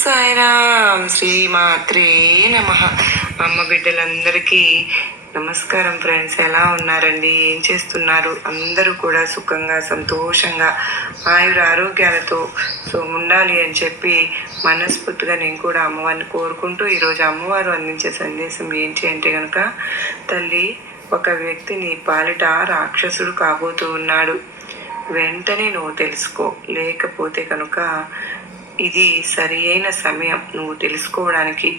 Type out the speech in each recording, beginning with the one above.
సాయిరామ్ శ్రీమాత్రే నమ. అమ్మ బిడ్డలందరికీ నమస్కారం ఫ్రెండ్స్. ఎలా ఉన్నారండి? ఏం చేస్తున్నారు? అందరూ కూడా సుఖంగా సంతోషంగా ఆయుర ఆరోగ్యాలతో ఉండాలి అని చెప్పి మనస్ఫూర్తిగా నేను కూడా అమ్మవారిని కోరుకుంటూ ఈరోజు అమ్మవారు అందించే సందేశం ఏంటి అంటే కనుక, తల్లి, ఒక వ్యక్తి నీ పాలిట రాక్షసుడు కాబోతూ ఉన్నాడు. వెంటనే నువ్వు తెలుసుకో, లేకపోతే కనుక ఇది సరి అయిన సమయం నువ్వు తెలుసుకోవడానికి.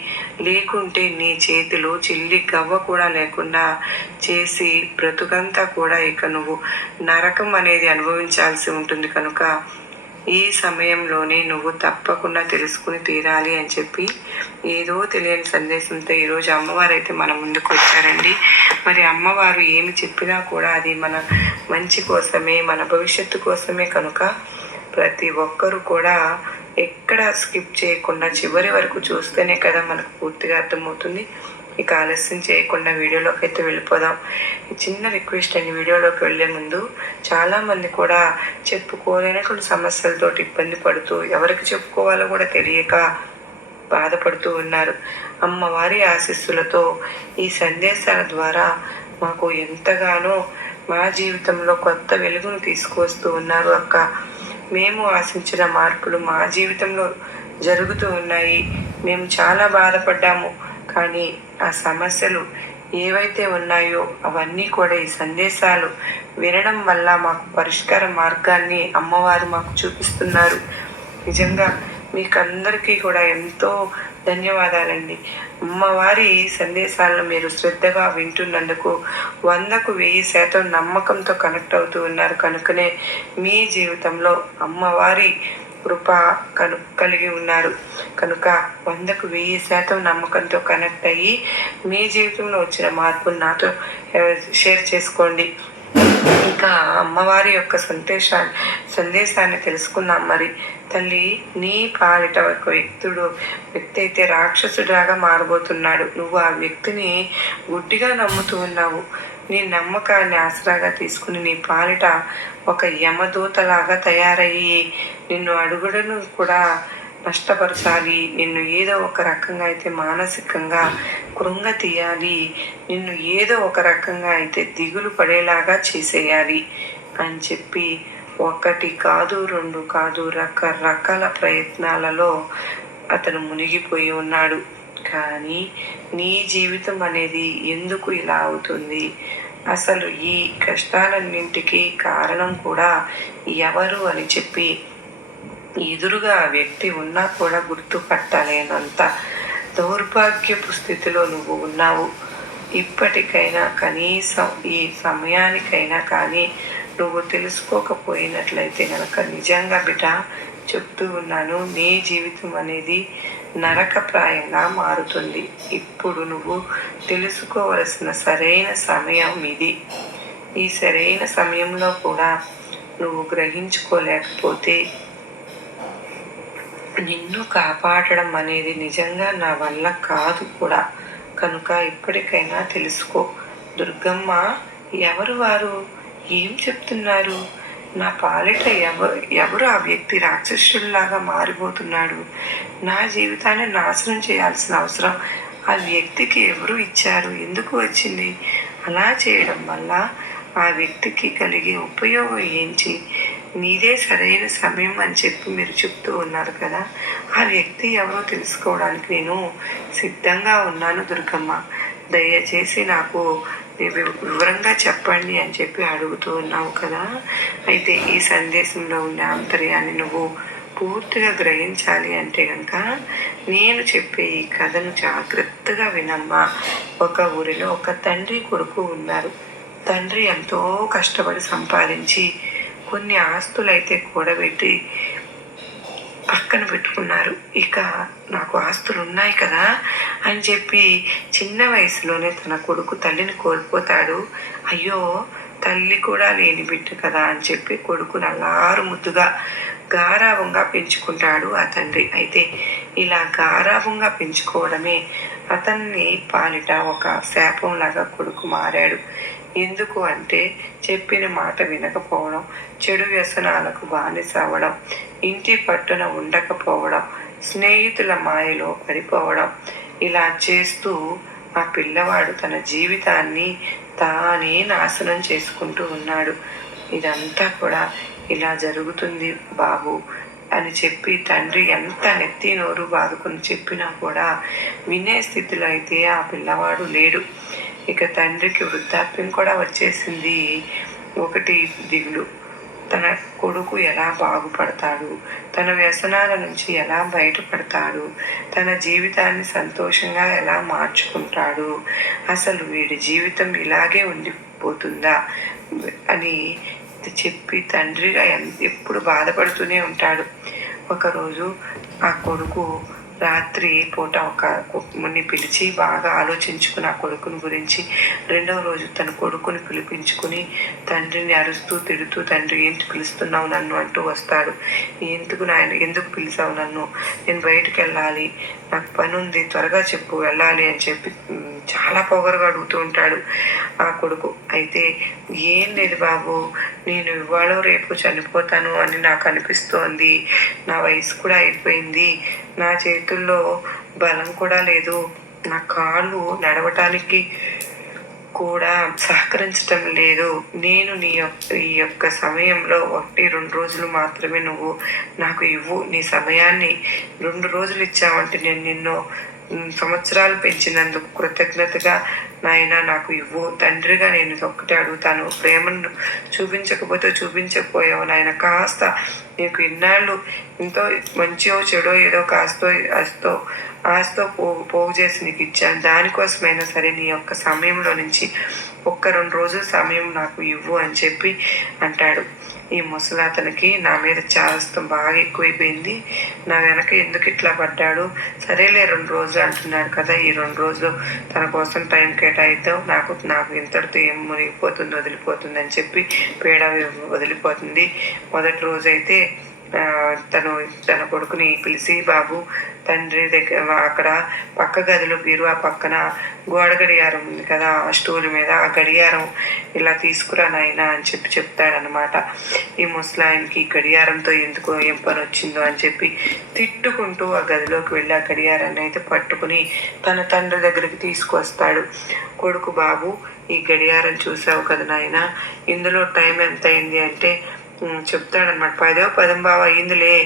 లేకుంటే నీ చేతిలో చిల్లి గవ్వ కూడా లేకుండా చేసి బ్రతుకంతా కూడా ఇక నువ్వు నరకం అనేది అనుభవించాల్సి ఉంటుంది. కనుక ఈ సమయంలోనే నువ్వు తప్పకుండా తెలుసుకుని తీరాలి అని చెప్పి ఏదో తెలియని సందేశంతో ఈరోజు అమ్మవారు అయితే మన ముందుకు వచ్చారండి. మరి అమ్మవారు ఏమి చెప్పినా కూడా అది మన మంచి కోసమే, మన భవిష్యత్తు కోసమే. కనుక ప్రతి ఒక్కరూ కూడా ఎక్కడ స్కిప్ చేయకుండా చివరి వరకు చూస్తేనే కదా మనకు పూర్తిగా అర్థమవుతుంది. ఇక ఆలస్యం చేయకుండా వీడియోలోకి అయితే వెళ్ళిపోదాం. చిన్న రిక్వెస్ట్ అండి, వీడియోలోకి వెళ్ళే ముందు చాలామంది కూడా చెప్పుకోలేనటువంటి సమస్యలతో ఇబ్బంది పడుతూ, ఎవరికి చెప్పుకోవాలో కూడా తెలియక బాధపడుతూ ఉన్నారు. అమ్మవారి ఆశీస్సులతో ఈ సందేశాల ద్వారా మాకు ఎంతగానో మా జీవితంలో కొత్త వెలుగును తీసుకువస్తూ ఉన్నారు అక్క. మేము ఆశించిన మార్పులు మా జీవితంలో జరుగుతూ ఉన్నాయి. మేము చాలా బాధపడ్డాము, కానీ ఆ సమస్యలు ఏవైతే ఉన్నాయో అవన్నీ కూడా ఈ సందేశాలు వినడం వల్ల మాకు పరిష్కార మార్గాన్ని అమ్మవారు మాకు చూపిస్తున్నారు. నిజంగా మీకందరికీ కూడా ఎంతో ధన్యవాదాలండి. అమ్మవారి సందేశాలను మీరు శ్రద్ధగా వింటున్నందుకు 100కు 1000% నమ్మకంతో కనెక్ట్ అవుతూ ఉన్నారు. కనుకనే మీ జీవితంలో అమ్మవారి కృప కలిగి ఉన్నారు. కనుక 100కు 1000% నమ్మకంతో కనెక్ట్ అయ్యి మీ జీవితంలో వచ్చిన మార్పును నాతో షేర్ చేసుకోండి. ఇంకా అమ్మవారి యొక్క సందేశాన్ని తెలుసుకుందాం. మరి తల్లి, నీ పాలిట ఒక వ్యక్తి అయితే రాక్షసుడిలాగా మారబోతున్నాడు. నువ్వు ఆ వ్యక్తిని గుడ్డిగా నమ్ముతూ ఉన్నావు. నీ నమ్మకాన్ని ఆసరాగా తీసుకుని నీ పాలిట ఒక యమదూతలాగా తయారయ్యి నిన్ను అడుగుడును కూడా నష్టపరచాలి. నిన్ను ఏదో ఒక రకంగా అయితే మానసికంగా కృంగ తీయాలి. నిన్ను ఏదో ఒక రకంగా అయితే దిగులు పడేలాగా చేసేయాలి అని చెప్పి 1 కాదు 2 కాదు రకరకాల ప్రయత్నాలలో అతను మునిగిపోయి ఉన్నాడు. కానీ నీ జీవితం అనేది ఎందుకు ఇలా అవుతుంది? అసలు ఈ కష్టాలన్నింటికీ కారణం కూడా ఎవరు అని చెప్పి ఎదురుగా ఆ వ్యక్తి ఉన్నా కూడా గుర్తుపట్టలేనంత దౌర్భాగ్యపు స్థితిలో నువ్వు ఉన్నావు. ఇప్పటికైనా కనీసం ఈ సమయానికైనా కానీ నువ్వు తెలుసుకోకపోయినట్లయితే కనుక నిజంగా బిడ్డ చెప్తూ ఉన్నాను, నీ జీవితం అనేది నరకప్రాయంగా మారుతుంది. ఇప్పుడు నువ్వు తెలుసుకోవలసిన సరైన సమయం ఇది. ఈ సరైన సమయంలో కూడా నువ్వు గ్రహించుకోలేకపోతే నిన్ను కాపాడడం అనేది నిజంగా నా వల్ల కాదు కూడా. కనుక ఇప్పటికైనా తెలుసుకో. దుర్గమ్మ, ఎవరు వారు? ఏం చెప్తున్నారు? నా పాలిట ఎవరు ఆ వ్యక్తి రాక్షసుడిలాగా మారిపోతున్నాడు? నా జీవితాన్ని నాశనం చేయాల్సిన అవసరం ఆ వ్యక్తికి ఎవరు ఇచ్చారు? ఎందుకు వచ్చింది? అలా చేయడం వల్ల ఆ వ్యక్తికి కలిగే ఉపయోగం ఏంటి? నీదే సరైన సమయం అని చెప్పి మీరు చెప్తూ ఉన్నారు కదా. ఆ వ్యక్తి ఎవరో తెలుసుకోవడానికి నేను సిద్ధంగా ఉన్నాను దుర్గమ్మ. దయచేసి నాకు వివరంగా చెప్పండి అని చెప్పి అడుగుతూ ఉన్నావు కదా. అయితే ఈ సందేశంలో ఉన్న ఆంతర్యాన్ని నువ్వు పూర్తిగా గ్రహించాలి అంటే కనుక నేను చెప్పే ఈ కథను జాగ్రత్తగా వినమ్మా. ఒక ఊరిలో ఒక తండ్రి కొడుకు ఉన్నారు. తండ్రి ఎంతో కష్టపడి సంపాదించి కొన్ని ఆస్తులైతే కూడబెట్టి పక్కన పెట్టుకున్నారు. ఇక నాకు ఆస్తులు ఉన్నాయి కదా అని చెప్పి చిన్న వయసులోనే తన కొడుకు తల్లిని కోల్పోతాడు. అయ్యో, తల్లి కూడా లేని బిడ్డ కదా అని చెప్పి కొడుకును అల్లారు ముద్దుగా గారాబంగా పెంచుకుంటాడు ఆ తండ్రి. అయితే ఇలా గారాబంగా పెంచుకోవడమే అతన్ని పాలిట ఒక శాపంలాగా కొడుకు మారాడు. ఎందుకు అంటే చెప్పిన మాట వినకపోవడం, చెడు వ్యసనాలకు బానిస అవ్వడం, ఇంటి పట్టున ఉండకపోవడం, స్నేహితుల మాయలో పడిపోవడం, ఇలా చేస్తూ ఆ పిల్లవాడు తన జీవితాన్ని తానే నాశనం చేసుకుంటూ ఉన్నాడు. ఇదంతా కూడా ఇలా జరుగుతుంది బాబు అని చెప్పి తండ్రి ఎంత నెత్తి నోరు బాదుకుని చెప్పినా కూడా వినే స్థితిలో అయితే ఆ పిల్లవాడు లేడు. ఇక తండ్రికి వృద్ధాప్యం కూడా వచ్చేసింది. ఒకటి దిగులు, తన కొడుకు ఎలా బాగుపడతాడు, తన వ్యసనాల నుంచి ఎలా బయటపడతాడు, తన జీవితాన్ని సంతోషంగా ఎలా మార్చుకుంటాడు, అసలు వీడి జీవితం ఇలాగే ఉండిపోతుందా అని చెప్పి తండ్రిగా ఎప్పుడు బాధపడుతూనే ఉంటాడు. ఒకరోజు ఆ కొడుకు రాత్రి పూట ఒక కుటుంబాన్ని పిలిచి బాగా ఆలోచించుకుని ఆ కొడుకుని గురించి రెండవ రోజు తన కొడుకుని పిలిపించుకుని తండ్రిని అరుస్తూ తిడుతూ, తండ్రి ఏంటి పిలుస్తున్నావు నన్ను అంటూ వస్తాడు. ఎందుకు పిలిచావు నన్ను, నేను బయటకు వెళ్ళాలి, నాకు పని ఉంది, త్వరగా చెప్పు వెళ్ళాలి అని చెప్పి చాలా పొగరుగా అడుగుతూ ఉంటాడు ఆ కొడుకు. అయితే ఏం లేదు బాబు, నేను ఇవాళ రేపు చనిపోతాను అని నాకు అనిపిస్తోంది, నా వయసు కూడా అయిపోయింది, నా చేతుల్లో బలం కూడా లేదు, నా కాళ్ళు నడవటానికి కూడా సహకరించటం లేదు, నేను ఈ యొక్క సమయంలో 1-2 రోజులు మాత్రమే నువ్వు నాకు ఇవ్వు, నీ సమయాన్ని 2 రోజులు ఇచ్చావంటే నేను నిన్ను సంవత్సరాలు పెంచినందుకు కృతజ్ఞతగా నాయన నాకు ఇవ్వు, తండ్రిగా నేను ఒక్కటే అడుగుతాను, ప్రేమను చూపించకపోయావు నాయన, కాస్త నీకు ఇన్నాళ్ళు ఎంతో మంచియో చెడో ఏదో ఆస్తో పోగు చేసి నీకు ఇచ్చాను, దానికోసమైనా సరే నీ యొక్క సమయంలో నుంచి 1-2 రోజుల సమయం నాకు ఇవ్వు అని చెప్పి అంటాడు. ఈ ముసలాతనికి నా మీద చాదస్తం బాగా ఎక్కువైపోయింది, నా వెనక ఎందుకు ఇట్లా పడ్డాడు, సరేలే 2 రోజులు అంటున్నాడు కదా, ఈ 2 రోజులు తన కోసం టైం కేటాయిద్దాం, నాకు ఇంతటితో ఏం మునిగిపోతుంది, వదిలిపోతుంది అని చెప్పి పీడ వదిలిపోతుంది. మొదటి రోజు అయితే తన కొడుకుని పిలిచి, బాబు తండ్రి దగ్గర అక్కడ పక్క గదిలో బీరువా పక్కన గోడ గడియారం ఉంది కదా, ఆ స్టూల్ మీద ఆ గడియారం ఇలా తీసుకురా నాయనా అని చెప్పి చెప్తాడనమాట. ఈ ముసలాయనకి గడియారంతో ఎందుకు ఏం పని వచ్చిందో అని చెప్పి తిట్టుకుంటూ ఆ గదిలోకి వెళ్ళి ఆ గడియారాన్ని అయితే పట్టుకుని తన తండ్రి దగ్గరికి తీసుకొస్తాడు. కొడుకు, బాబు ఈ గడియారం చూసావు కదా నాయన, ఇందులో టైం ఎంత అయింది అంటే చెప్తాడనమాట. 10:10 అయ్యిందిలే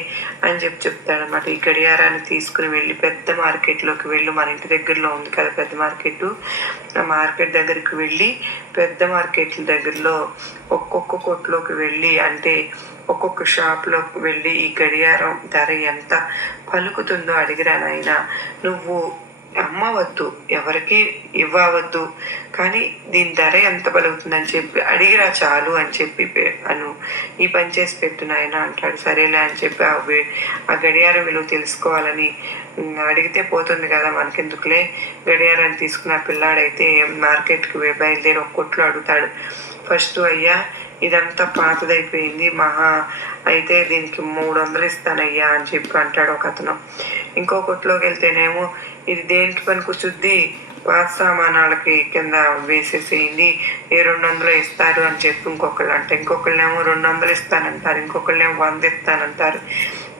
అని చెప్తాడనమాట. ఈ గడియారాన్ని తీసుకుని వెళ్ళి పెద్ద మార్కెట్లోకి వెళ్ళి, మన ఇంటి దగ్గరలో ఉంది కదా పెద్ద మార్కెట్, ఆ మార్కెట్ దగ్గరికి వెళ్ళి పెద్ద మార్కెట్ల దగ్గరలో ఒక్కొక్క కొట్టులోకి వెళ్ళి, అంటే ఒక్కొక్క షాప్లోకి వెళ్ళి ఈ గడియారం ధర ఎంత పలుకుతుందో అడిగిరా నాయన, నువ్వు అమ్మవద్దు, ఎవరికి ఇవ్వవద్దు, కానీ దీని ధర ఎంత పలుకుతుందని చెప్పి అడిగిరా చాలు అని చెప్పి ఈ పని చేసి పెట్టు నాయన అంటాడు. సరేలే అని చెప్పి ఆ గడియారం విలువ తెలుసుకోవాలని అడిగితే పోతుంది కదా, మనకెందుకులే, గడియారాన్ని తీసుకున్న పిల్లాడైతే మార్కెట్కి బయలుదేరి ఒక కొట్లో అడుగుతాడు. ఫస్ట్, అయ్యా ఇదంతా పాతదైపోయింది, అయితే దీనికి 300 ఇస్తానయ్యా అని చెప్పి అంటాడు ఒక అతను. ఇంకో కొట్లోకి వెళ్తేనేమో, ఇది దేనికి పనికొచ్చుద్ది, పాత సామానాలకి కింద వేసేసేయండి, 200 ఇస్తారు అని చెప్పి ఇంకొకళ్ళు అంటారు. ఇంకొకళ్ళేమో 200 ఇస్తానంటారు, ఇంకొకళ్ళేమో 100 ఇస్తానంటారు,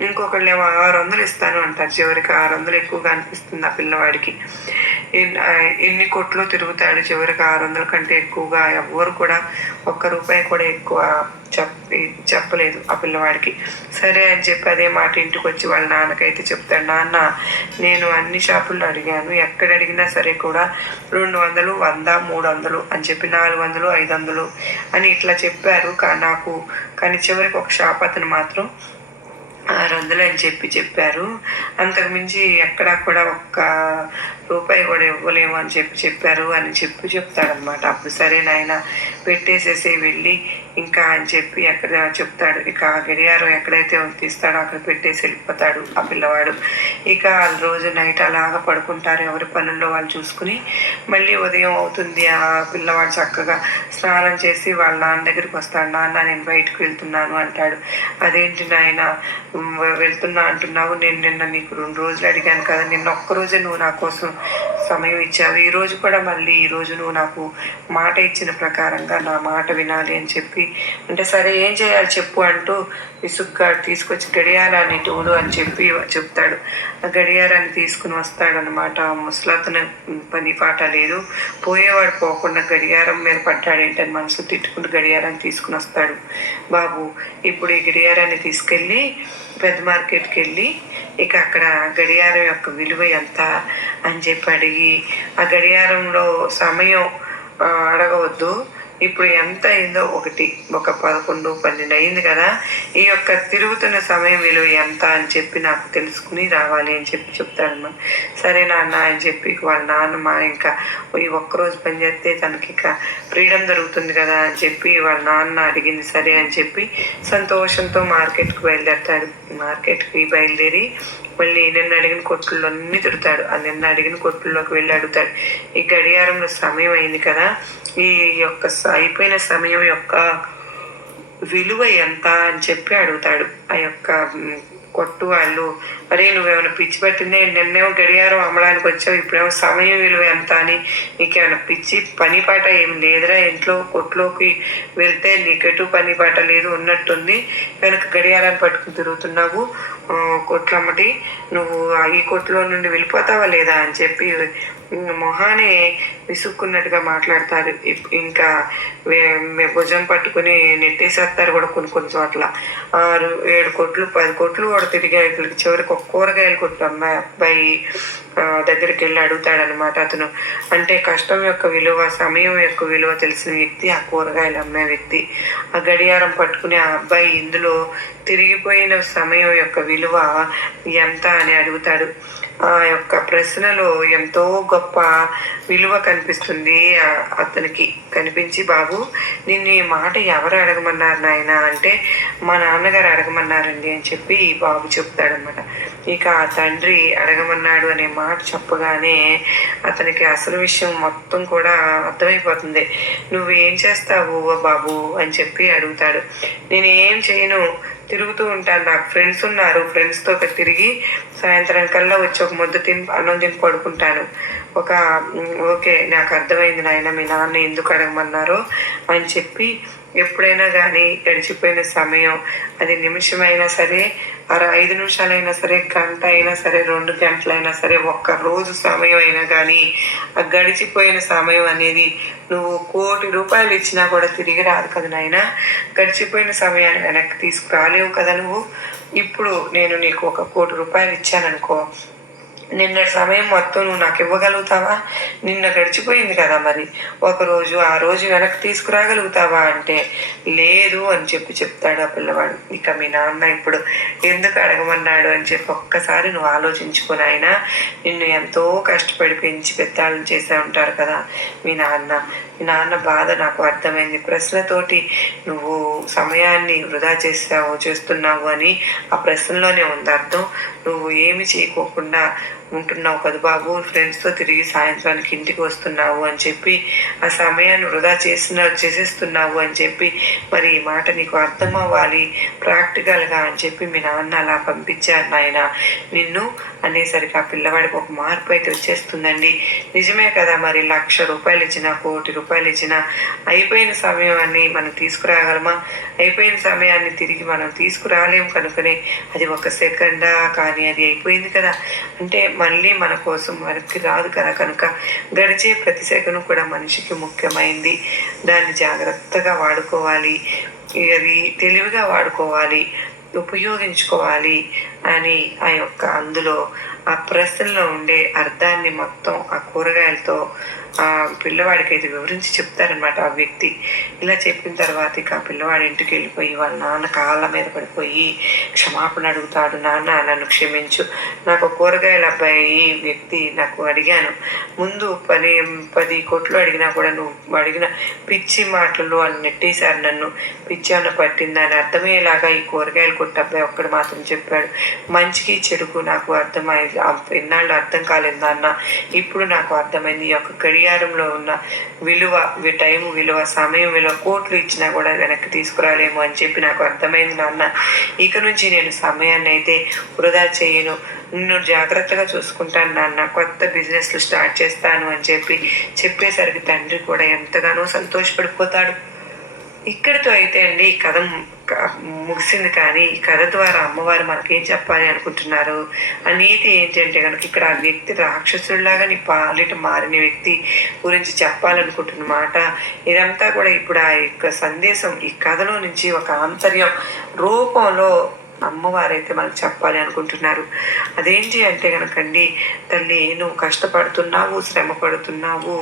ఇంకొకళ్ళేమో 600 ఇస్తాను అంటారు. చివరికి 600 ఎక్కువగా అనిపిస్తుంది ఆ పిల్లవాడికి. ఎన్ని కొట్లు తిరుగుతాడు, చివరికి 600 కంటే ఎక్కువగా ఎవ్వరు కూడా ₹1 కూడా ఎక్కువ చెప్పలేదు ఆ పిల్లవాడికి. సరే అని చెప్పి అదే మాట ఇంటికి వచ్చి వాళ్ళ నాన్నకైతే చెప్తాడు. నాన్న, నేను అన్ని షాపుల్లో అడిగాను, ఎక్కడ అడిగినా సరే కూడా 200, 100, 300 అని చెప్పి 400, 500 అని ఇట్లా చెప్పారు. కానీ చివరికి ఒక షాప్ అతను మాత్రం 600 అని చెప్పారు. అంతకుమించి ఎక్కడా కూడా ₹1 కూడా ఇవ్వలేము అని చెప్పారు అని చెప్తాడనమాట. అప్పుడు సరే నాయన పెట్టేసేసి వెళ్ళి ఇంకా అని చెప్పి ఎక్కడ చెప్తాడు. ఇక ఆ గడియారం ఎక్కడైతే తీస్తాడో అక్కడ పెట్టేసి వెళ్ళిపోతాడు ఆ పిల్లవాడు. ఇక రోజు నైట్ అలాగా పడుకుంటారు, ఎవరి పనుల్లో వాళ్ళు చూసుకుని. మళ్ళీ ఉదయం అవుతుంది, ఆ పిల్లవాడు చక్కగా స్నానం చేసి వాళ్ళ నాన్న దగ్గరికి వస్తాడు. నాన్న, నేను బయటకు వెళ్తున్నాను అంటాడు. అదేంటి నాయన వెళ్తున్నా అంటున్నావు, నేను నిన్న నీకు 2 రోజులు అడిగాను కదా, నిన్న ఒక్కరోజే నువ్వు నా కోసం సమయం ఇచ్చావు. ఈరోజు కూడా మళ్ళీ ఈరోజు నువ్వు నాకు మాట ఇచ్చిన ప్రకారంగా నా మాట వినాలి అని చెప్పి, అంటే సరే ఏం చేయాలి చెప్పు అంటూ విసుగ్గా తీసుకొచ్చి గడియారాన్ని తోడు అని చెప్పి చెప్తాడు. ఆ గడియారాన్ని తీసుకుని వస్తాడనమాట. ముసలతను పని పాట లేదు, పోయేవాడు పోకుండా గడియారం మీద పడ్డాడేంటని మనసు తిట్టుకుంటూ గడియారాన్ని తీసుకుని వస్తాడు. బాబు ఇప్పుడు ఈ గడియారాన్ని తీసుకెళ్ళి పెద్ద మార్కెట్కి వెళ్ళి ఇక అక్కడ గడియారం యొక్క విలువ ఎంత అని చెప్పి అడిగి, ఆ గడియారంలో సమయం అడగవద్దు, ఇప్పుడు ఎంత అయిందో ఒక 11, 12 అయింది కదా, ఈ యొక్క తిరుగుతున్న సమయం విలువ ఎంత అని చెప్పి నాకు తెలుసుకుని రావాలి అని చెప్పి చెప్తాడమ్మా. సరే నాన్న అని చెప్పి వాళ్ళ నాన్నమ్మ ఇంకా ఈ ఒక్కరోజు పని చేస్తే తనకి ఇక ఫ్రీడమ్ దొరుకుతుంది కదా అని చెప్పి వాళ్ళ నాన్న అడిగింది సరే అని చెప్పి సంతోషంతో మార్కెట్కి బయలుదేరతాడు. మార్కెట్కి బయలుదేరి మళ్ళీ నిన్న అడిగిన కొట్టుల్లో అన్నీ తిరుగుతాడు. ఆ నిన్న అడిగిన కొట్టుల్లోకి వెళ్ళి అడుగుతాడు, ఈ గడియారంలో సమయం అయింది కదా, ఈ యొక్క అయిపోయిన సమయం యొక్క విలువ ఎంత అని చెప్పి అడుగుతాడు. ఆ యొక్క కొట్టు వాళ్ళు, అరే నువ్వేమైనా పిచ్చి పట్టిందే, నిన్నేమో గడియారం అమ్మడానికి వచ్చావు, ఇప్పుడేమో సమయం విలువ ఎంత అని నీకేమైనా పిచ్చి పని పాట ఏం లేదురా, ఇంట్లో కొట్టులోకి వెళ్తే నీకెటు పని పాట లేదు ఉన్నట్టుంది, కనుక గడియారాన్ని పట్టుకుని తిరుగుతున్నావు కొట్లమ్మటి, నువ్వు ఈ కొట్లో నుండి వెళ్ళిపోతావా లేదా అని చెప్పి మొహానే విసుక్కున్నట్టుగా మాట్లాడతారు. ఇంకా భుజం పట్టుకుని నెట్టేసేస్తారు కూడా కొన్ని చోట్ల. 6, 7 కొట్లు 10 కొట్లు కూడా తిరిగాయి. చివరికి ఒక కూరగాయలు కొట్టు అబ్బాయి దగ్గరికి వెళ్ళి అడుగుతాడనమాట. అతను అంటే కష్టం యొక్క విలువ, సమయం యొక్క విలువ తెలిసిన వ్యక్తి ఆ కూరగాయలు అమ్మే వ్యక్తి. ఆ గడియారం పట్టుకుని ఆ అబ్బాయి ఇందులో తిరిగిపోయిన సమయం యొక్క విలువ ఎంత అని అడుగుతాడు. ఆ యొక్క ప్రశ్నలో ఎంతో గొప్ప విలువ కనిపిస్తుంది అతనికి. కనిపించి, బాబు నిన్ను ఈ మాట ఎవరు అడగమన్నారు నాయన అంటే, మా నాన్నగారు అడగమన్నారండి అని చెప్పి ఈ బాబు చెప్తాడనమాట. ఇక ఆ తండ్రి అడగమన్నాడు అనే మాట చెప్పగానే అతనికి అసలు విషయం మొత్తం కూడా అర్థమైపోతుంది. నువ్వు ఏం చేస్తావు బాబు అని చెప్పి అడుగుతాడు. నేను ఏం చేయను, తిరుగుతూ ఉంటాను, నాకు ఫ్రెండ్స్ ఉన్నారు, ఫ్రెండ్స్తో తిరిగి సాయంత్రం కల్లా వచ్చి ఒక ముద్ద అన్నం తిని పడుకుంటాను. ఓకే నాకు అర్థమైంది నాయన, మీ నాన్న ఎందుకు అడగమన్నారో అని చెప్పి, ఎప్పుడైనా కానీ గడిచిపోయిన సమయం అది నిమిషమైనా సరే, 5 నిమిషాలైనా సరే, గంట అయినా సరే, 2 గంటలైనా సరే, 1 రోజు సమయం అయినా కానీ ఆ గడిచిపోయిన సమయం అనేది నువ్వు 1,00,00,000 రూపాయలు ఇచ్చినా కూడా తిరిగి రాదు కదా నాయన. గడిచిపోయిన సమయాన్ని వెనక్కి తీసుకురాలేవు కదా నువ్వు. ఇప్పుడు నేను నీకు 1,00,00,000 రూపాయలు ఇచ్చాననుకో, నిన్న సమయం మొత్తం నువ్వు నాకు ఇవ్వగలుగుతావా? నిన్న గడిచిపోయింది కదా, మరి ఒకరోజు ఆ రోజు వెనక్కి తీసుకురాగలుగుతావా అంటే లేదు అని చెప్పి చెప్తాడు ఆ పిల్లవాడు. ఇక మీ నాన్న ఇప్పుడు ఎందుకు అడగమన్నాడు అని చెప్పి ఒక్కసారి నువ్వు ఆలోచించుకుని, ఆయన నిన్ను ఎంతో కష్టపడి పెంచి పెద్దాళ్ళని చేసే ఉంటారు కదా మీ నాన్న బాధ నాకు అర్థమైంది. ప్రశ్నతోటి నువ్వు సమయాన్ని వృధా చేస్తున్నావు అని ఆ ప్రశ్నలోనే ఉంది అర్థం. నువ్వు ఏమి చేయకోకుండా ఉంటున్నావు కదా బాబు, ఫ్రెండ్స్తో తిరిగి సాయంత్రానికి ఇంటికి వస్తున్నావు అని చెప్పి ఆ సమయాన్ని వృధా చేసేస్తున్నావు అని చెప్పి, మరి ఈ మాట నీకు అర్థం అవ్వాలి ప్రాక్టికల్గా అని చెప్పి మీ నాన్న అలా పంపించారు నాయన నిన్ను అనేసరికి ఆ పిల్లవాడికి ఒక మార్పు అయితే వచ్చేస్తుందండి. నిజమే కదా, మరి 1,00,000 రూపాయలు ఇచ్చినా, 1,00,00,000 రూపాయలు ఇచ్చినా అయిపోయిన సమయాన్ని మనం తీసుకురాగలమా? అయిపోయిన సమయాన్ని తిరిగి మనం తీసుకురాలేము కనుకనే అది 1 సెకండా కానీ అది అయిపోయింది కదా, అంటే మళ్ళీ మన కోసం వెనక్కి రాదు కదా. కనుక గడిచే ప్రతి సెకను కూడా మనిషికి ముఖ్యమైంది. దాన్ని జాగ్రత్తగా వాడుకోవాలి, అది తెలివిగా వాడుకోవాలి, ఉపయోగించుకోవాలి అని ఆ యొక్క అందులో ఆ ప్రశ్నలో ఉండే అర్థాన్ని మొత్తం ఆ కూరగాయలతో ఆ పిల్లవాడికి అయితే వివరించి చెప్తారనమాట ఆ వ్యక్తి. ఇలా చెప్పిన తర్వాత ఇక ఆ పిల్లవాడి ఇంటికి వెళ్ళిపోయి వాళ్ళ నాన్న కాళ్ళ మీద పడిపోయి క్షమాపణ అడుగుతాడు. నాన్న నన్ను క్షమించు, నాకు కూరగాయల అబ్బాయి వ్యక్తి నాకు అడిగాను, ముందు 10 కొట్లు అడిగినా కూడా నువ్వు అడిగిన పిచ్చి మాటలు వాళ్ళు నెట్టేశారు, నన్ను పిచ్చి అన్న పట్టింది అని అర్థమయ్యేలాగా ఈ కూరగాయలు కొట్టు అబ్బాయి ఒక్కడు మాత్రం చెప్పాడు. మంచికి చెడుకు నాకు ఇన్నాళ్ళు అర్థం కాలేదు నాన్న, ఇప్పుడు నాకు అర్థమైంది. ఈ యొక్క గడియారంలో ఉన్న విలువ, టైం విలువ, సమయం విలువ కోట్లు ఇచ్చినా కూడా వెనక్కి తీసుకురాలేము అని చెప్పి నాకు అర్థమైంది నాన్న. ఇక నుంచి నేను సమయాన్ని అయితే వృధా చేయను, నిన్ను జాగ్రత్తగా చూసుకుంటాను నాన్న, కొత్త బిజినెస్లు స్టార్ట్ చేస్తాను అని చెప్పేసరికి తండ్రి కూడా ఎంతగానో సంతోషపడిపోతాడు. ఇక్కడితో అయితే అండి ఈ కథ ముగిసింది. కానీ ఈ కథ ద్వారా అమ్మవారు మనకేం చెప్పాలి అనుకుంటున్నారు? ఆ నీతి ఏంటంటే కనుక ఇక్కడ ఆ వ్యక్తి రాక్షసుడిలాగా నీ పాలిట మారిన వ్యక్తి గురించి చెప్పాలనుకుంటున్నమాట. ఇదంతా కూడా ఇప్పుడు ఆ యొక్క సందేశం ఈ కథలో నుంచి ఒక ఆంతర్యం రూపంలో అమ్మవారైతే మనకు చెప్పాలి అనుకుంటున్నారు. అదేంటి అంటే కనుకండి, తల్లి నువ్వు కష్టపడుతున్నావు, శ్రమ పడుతున్నావు,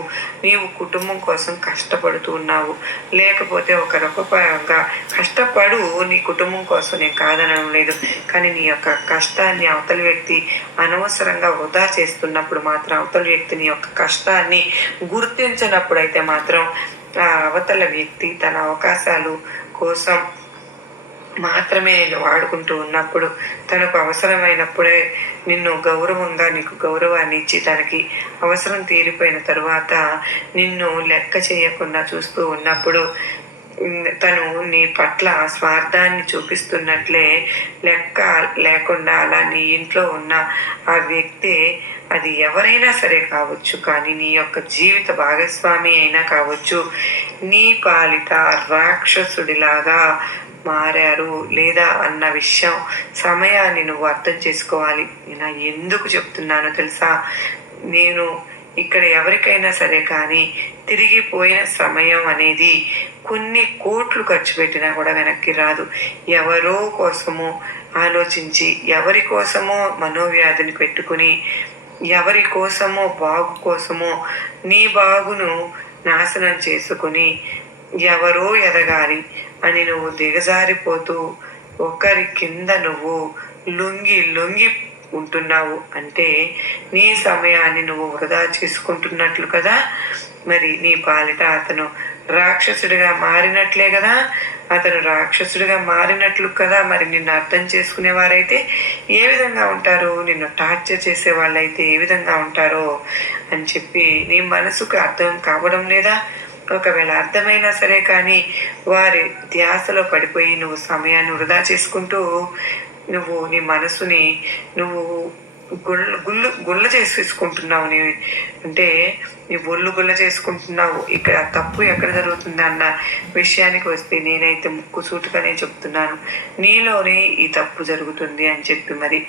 నీవు కుటుంబం కోసం కష్టపడుతూ ఉన్నావు, లేకపోతే ఒక రూపంగా కష్టపడు, నీ కుటుంబం కోసం నేను కాదనడం లేదు. కానీ నీ యొక్క కష్టాన్ని అవతలి వ్యక్తి అనవసరంగా వృధా చేస్తున్నప్పుడు మాత్రం, అవతలి వ్యక్తి నీ యొక్క కష్టాన్ని గుర్తించినప్పుడు అయితే మాత్రం ఆ అవతల వ్యక్తి తన అవకాశాలు కోసం మాత్రమే నేను వాడుకుంటూ ఉన్నప్పుడు, తనకు అవసరమైనప్పుడే నిన్ను గౌరవంగా నీకు గౌరవాన్ని ఇచ్చి తనకి అవసరం తీరిపోయిన తరువాత నిన్ను లెక్క చేయకుండా చూస్తూ ఉన్నప్పుడు తను నీ పట్ల స్వార్థాన్ని చూపిస్తున్నట్లే లెక్క లేకుండా అలా నీ ఇంట్లో ఉన్న ఆ వ్యక్తి, అది ఎవరైనా సరే కావచ్చు, కానీ నీ యొక్క జీవిత భాగస్వామి అయినా కావచ్చు, నీ పాలిట రాక్షసుడిలాగా మారారు లేదా అన్న విషయం సమయాన్ని నువ్వు అర్థం చేసుకోవాలి. నేను ఎందుకు చెప్తున్నానో తెలుసా? నేను ఇక్కడ ఎవరికైనా సరే కానీ తిరిగిపోయిన సమయం అనేది కొన్ని కోట్లు ఖర్చు పెట్టినా కూడా వెనక్కి రాదు. ఎవరో కోసమో ఆలోచించి, ఎవరి కోసమో మనోవ్యాధిని పెట్టుకుని, ఎవరి కోసమో బాగు కోసమో నీ బాగును నాశనం చేసుకుని ఎవరో ఎదగాలి అని నువ్వు దిగజారిపోతూ ఒకరి కింద నువ్వు లొంగి ఉంటున్నావు అంటే నీ సమయాన్ని నువ్వు వృధా చేసుకుంటున్నట్లు కదా. మరి నీ పాలిట అతను రాక్షసుడిగా మారినట్లే కదా, అతను రాక్షసుడిగా మారినట్లు కదా. మరి నిన్ను అర్థం చేసుకునేవారైతే ఏ విధంగా ఉంటారు, నిన్ను టార్చర్ చేసే వాళ్ళైతే ఏ విధంగా ఉంటారో అని చెప్పి నీ మనసుకు అర్థం కావడం లేదా? ఒకవేళ అర్థమైనా సరే కానీ వారి ధ్యాసలో పడిపోయి నువ్వు సమయాన్ని వృధా చేసుకుంటూ నువ్వు నీ మనసుని నువ్వు గుల్ల చేసుకుంటున్నావు. నీ అంటే నీ గుల్ల చేసుకుంటున్నావు. ఇక్కడ తప్పు ఎక్కడ జరుగుతుంది అన్న విషయానికి వస్తే నేనైతే ముక్కుసూటుగానే చెప్తున్నాను, నీలోనే ఈ తప్పు జరుగుతుంది అని చెప్పి. మరి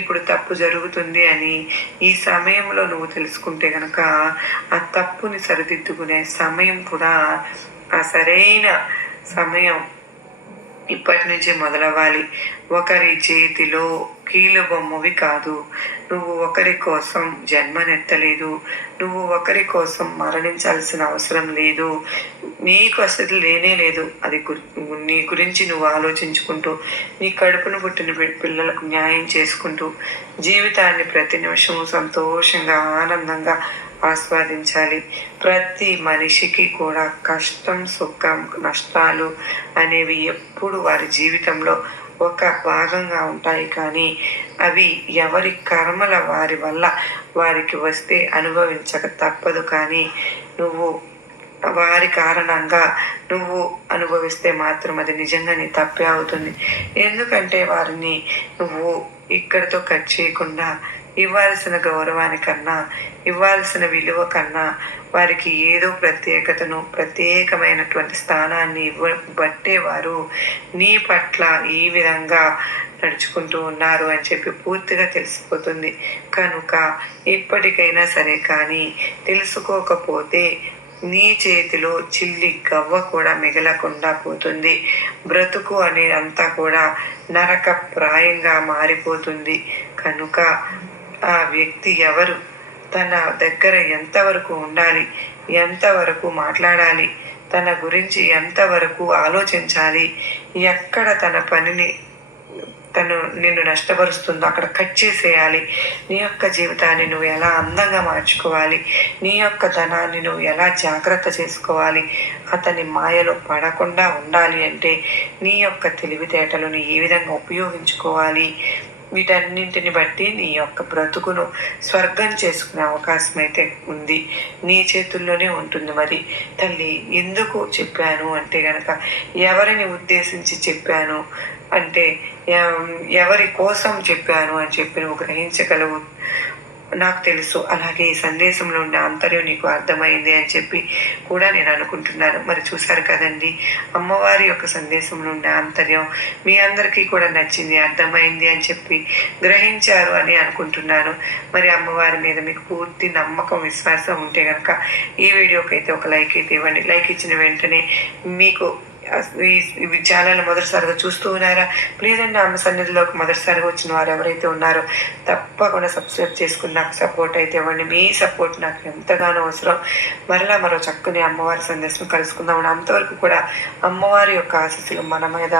ఇప్పుడు తప్పు జరుగుతుంది అని ఈ సమయంలో నువ్వు తెలుసుకుంటే కనుక ఆ తప్పుని సరిదిద్దుకునే సమయం కూడా, ఆ సరైన సమయం ఇప్పటి నుంచి మొదలవ్వాలి. ఒకరి చేతిలో కీలుబొమ్మవి కాదు. నువ్వు ఒకరి కోసం జన్మనెత్తలేదు, నువ్వు ఒకరి కోసం మరణించాల్సిన అవసరం లేదు, నీకు అసలు లేనే లేదు. అది నీ గురించి నువ్వు ఆలోచించుకుంటూ, నీ కడుపును పుట్టిన పిల్లలకు న్యాయం చేసుకుంటూ జీవితాన్ని ప్రతి నిమిషము సంతోషంగా ఆనందంగా ఆస్వాదించాలి. ప్రతి మనిషికి కూడా కష్టం, సుఖం, నష్టాలు అనేవి ఎప్పుడు వారి జీవితంలో ఒక భాగంగా ఉంటాయి. కానీ అవి ఎవరి కర్మల వారి వల్ల వారికి వస్తే అనుభవించక తప్పదు. కానీ నువ్వు వారి కారణంగా నువ్వు అనుభవిస్తే మాత్రం అది నిజంగా నీ తప్పే అవుతుంది. ఎందుకంటే వారిని నువ్వు ఇక్కడితో కట్ చేయకుండా ఇవ్వాల్సిన గౌరవానికన్నా, ఇవ్వాల్సిన విలువ కన్నా వారికి ఏదో ప్రత్యేకతను, ప్రత్యేకమైనటువంటి స్థానాన్ని బట్టే వారు నీ పట్ల ఈ విధంగా నడుచుకుంటూ ఉన్నారు అని చెప్పి పూర్తిగా తెలిసిపోతుంది. కనుక ఇప్పటికైనా సరే కానీ తెలుసుకోకపోతే నీ చేతిలో చిల్లి గవ్వ కూడా మిగలకుండా పోతుంది. బ్రతుకు అనేదంతా కూడా నరక ప్రాయంగా మారిపోతుంది. కనుక ఆ వ్యక్తి ఎవరు, తన దగ్గర ఎంతవరకు ఉండాలి, ఎంతవరకు మాట్లాడాలి, తన గురించి ఎంతవరకు ఆలోచించాలి, ఎక్కడ తన పనిని నిన్ను నష్టపరుస్తుందో అక్కడ కట్ చేసేయాలి. నీ యొక్క జీవితాన్ని నువ్వు ఎలా అందంగా మార్చుకోవాలి, నీ యొక్క ధనాన్ని నువ్వు ఎలా జాగ్రత్త చేసుకోవాలి, అతని మాయలో పడకుండా ఉండాలి అంటే నీ యొక్క తెలివితేటలను ఏ విధంగా ఉపయోగించుకోవాలి, వీటన్నింటిని బట్టి నీ యొక్క బ్రతుకును స్వర్గం చేసుకునే అవకాశం అయితే ఉంది. నీ చేతుల్లోనే ఉంటుంది. మరి తల్లి ఎందుకు చెప్పాను అంటే గనక, ఎవరిని ఉద్దేశించి చెప్పాను అంటే, ఎవరి కోసం చెప్పాను అని చెప్పి నువ్వు గ్రహించగలవు నాకు తెలుసు. అలాగే ఈ సందేశంలో ఉన్న ఆంతర్యం నీకు అర్థమైంది అని చెప్పి కూడా నేను అనుకుంటున్నాను. మరి చూశారు కదండి, అమ్మవారి యొక్క సందేశంలో ఉన్న ఆంతర్యం మీ అందరికీ కూడా నచ్చింది, అర్థమైంది అని చెప్పి గ్రహించారు అని అనుకుంటున్నాను. మరి అమ్మవారి మీద మీకు పూర్తి నమ్మకం, విశ్వాసం ఉంటే కనుక ఈ వీడియోకి అయితే ఒక లైక్ అయితే ఇవ్వండి. లైక్ ఇచ్చిన వెంటనే మీకు ఈ ఛానల్ మొదటిసారిగా చూస్తూ ఉన్నారా, ప్లీజ్ అండి అమ్మ సన్నిధిలోకి మొదటిసారిగా వచ్చిన వారు ఎవరైతే ఉన్నారో తప్పకుండా సబ్స్క్రైబ్ చేసుకుని నాకు సపోర్ట్ అయితే ఇవ్వండి. మీ సపోర్ట్ నాకు ఎంతగానో అవసరం. మరో చక్కని అమ్మవారి సందేశం కలుసుకుందాం. అంతవరకు కూడా అమ్మవారి యొక్క ఆశీస్సులు మన మీద,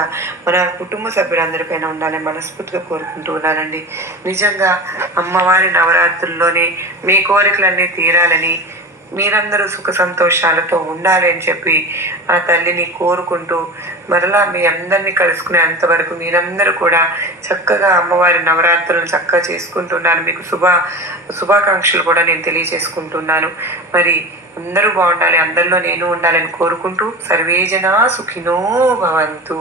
మన కుటుంబ సభ్యులందరిపైన ఉండాలని మనస్ఫూర్తిగా కోరుకుంటూ ఉన్నానండి. నిజంగా అమ్మవారి నవరాత్రుల్లోనే మీ కోరికలన్నీ తీరాలని, మీరందరూ సుఖ సంతోషాలతో ఉండాలి అని చెప్పి ఆ తల్లిని కోరుకుంటూ, మరలా మీ అందరినీ కలుసుకునేంతవరకు మీరందరూ కూడా చక్కగా అమ్మవారి నవరాత్రులను చక్కగా చేసుకుంటున్నారు. మీకు శుభాకాంక్షలు కూడా నేను తెలియజేసుకుంటున్నాను. మరి అందరూ బాగుండాలి, అందరిలో నేను ఉండాలని కోరుకుంటూ, సర్వేజన సుఖినో భవంతు.